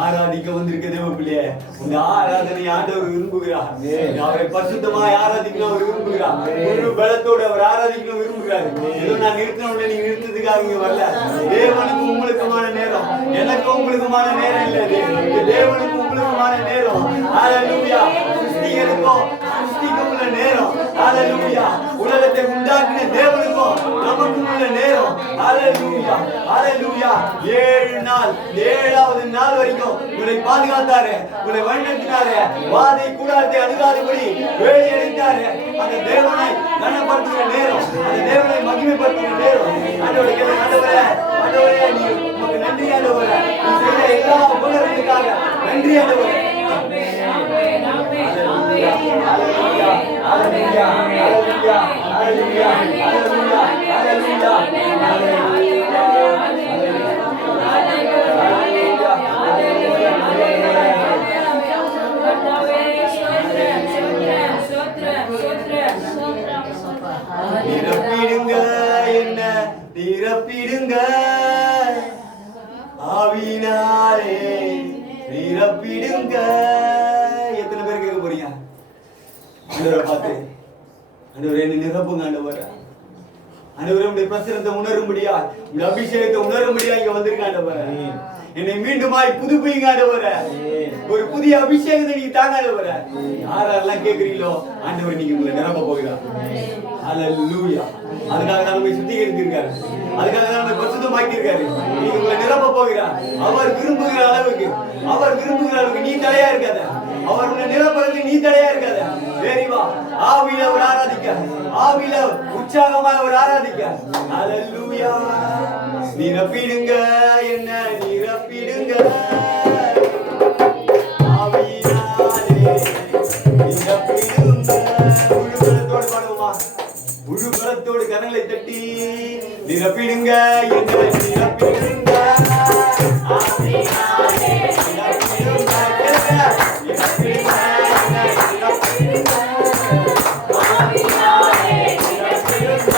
ஆராதிக்க வந்திருக்க தேவ பிள்ளையே, இந்த ஆராதனை ஆண்டவர் விரும்புகிறார். அவரை பரிசுத்தமாய் ஆராதிக்கணும் அவர் விரும்புகிறார். ஒரு பலத்தோடு அவர் ஆராதிக்கணும் விரும்புகிறார். ஏதோ நான் நிறுத்தினோட நீங்க நிறுத்ததுக்காக இங்க வரல. தேவனுக்கு உங்களுக்குமான நேரம், எனக்கு உங்களுக்குமான நேரம் இல்ல. இது தேவனுக்கு உங்களுக்குமான நேரம். ஹalleluya. சிருஷ்டிகருக்கும் சிருஷ்டிக்கும் உள்ள நேரம். ஹalleluya. உலகத்தை உண்டாக்கின தேவனுக்கும் நமக்கும் உள்ள நேரம். ஹalleluya. ஹalleluya. 7 நாள் 7வது நாள் வரைக்கும் உங்களை பாதுகாத்தாரு, உங்களை வழிநடத்தினாரு, வாதை கூடாரத்தை அணுகாதபடி வேலி அடைத்தாரு. அந்த தேவனை கனப்படுத்துகிற நேரம், அந்த தேவனை மகிமைப்படுத்துகிற நேரம். ஆண்டவரே கேளுங்க. ஆண்டவரே, ஆண்டவரே, நீ உமக்கு நன்றி ஆண்டவரே. நீ செய்த எல்லா உபகாரங்களுக்காக நன்றி ஆண்டவரே. ஹalleluya. ஹalleluya. ஹalleluya. ஹalleluya. ஹalleluya. ஹalleluya. ஹalleluya. நிரப்பிடுங்க என்ன நிரப்பிடுங்க ஆவினாலே நிரப்பிடுங்க. எத்தனை பேர் கேட்க போறீங்க? ஆண்டவரை பார்த்து ஆண்டவரே என்னை நிரப்புங்க ஆண்டவரே. ஆண்டவரே உடைய பிரசன்னத்தை உணரும்படியா, உடைய அபிஷேகத்தை உணரும்படியா இங்க வந்திருக்க ஆண்டவரே. என்னை மீண்டுமாய் புதுப்பிங்க ஆண்டவரே. ஒரு புதிய அபிஷேகத்தை நீங்க தாங்க ஆண்டவரே. யாரெல்லாம் கேக்குறீங்களோ ஆண்டவர் நீங்க உங்களை நிரப்ப போகிறார். ஹalleluya. அதுக்காக தான் நம்மை சுத்திகரித்திருக்காரு. அதுக்காக தான் நம்மை பரிசுத்தமாக்கி இருக்காரு. நீங்க உங்களை நிரப்ப போகிறார். அவர் விரும்புகிற அளவுக்கு, அவர் விரும்புகிற அளவுக்கு நீ தடையா இருக்காத. அவர் உன்னை நிரப்பதற்கு நீ தடையா இருக்காத. வேறி வா. ஆவியில அவர் ஆராதிக்க, ஆவியில உற்சாகமாக அவர் ஆராதிக்க. ஹalleluya. நிரப்பிடுங்க என்ன நிரப்பிடுங்க ஆவியினாலே நிரப்பிடுங்க. முழு பலத்தோடு பாடுவோமா? முழு பலத்தோடு கரங்களை தட்டி நிரப்பிடுங்க என்ன நிரப்பிடுங்க ஆவியினாலே நிரப்பிடுங்க. நிரப்பிடுங்க என்ன நிரப்பிடுங்க ஆவியினாலே நிரப்பிடுங்க.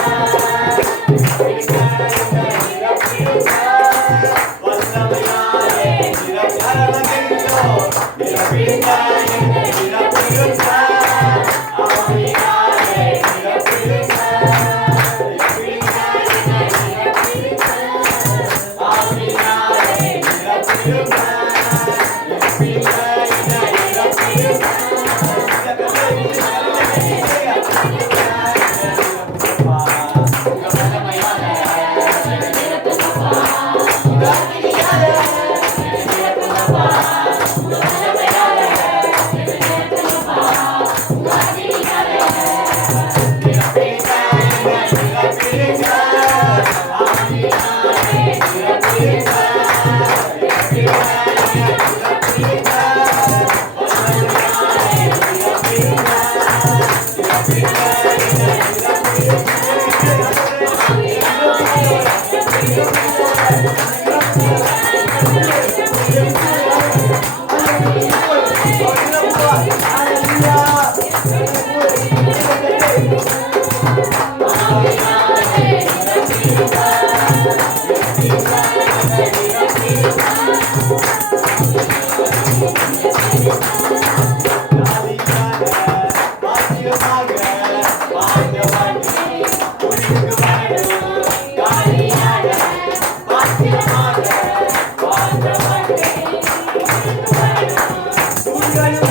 We're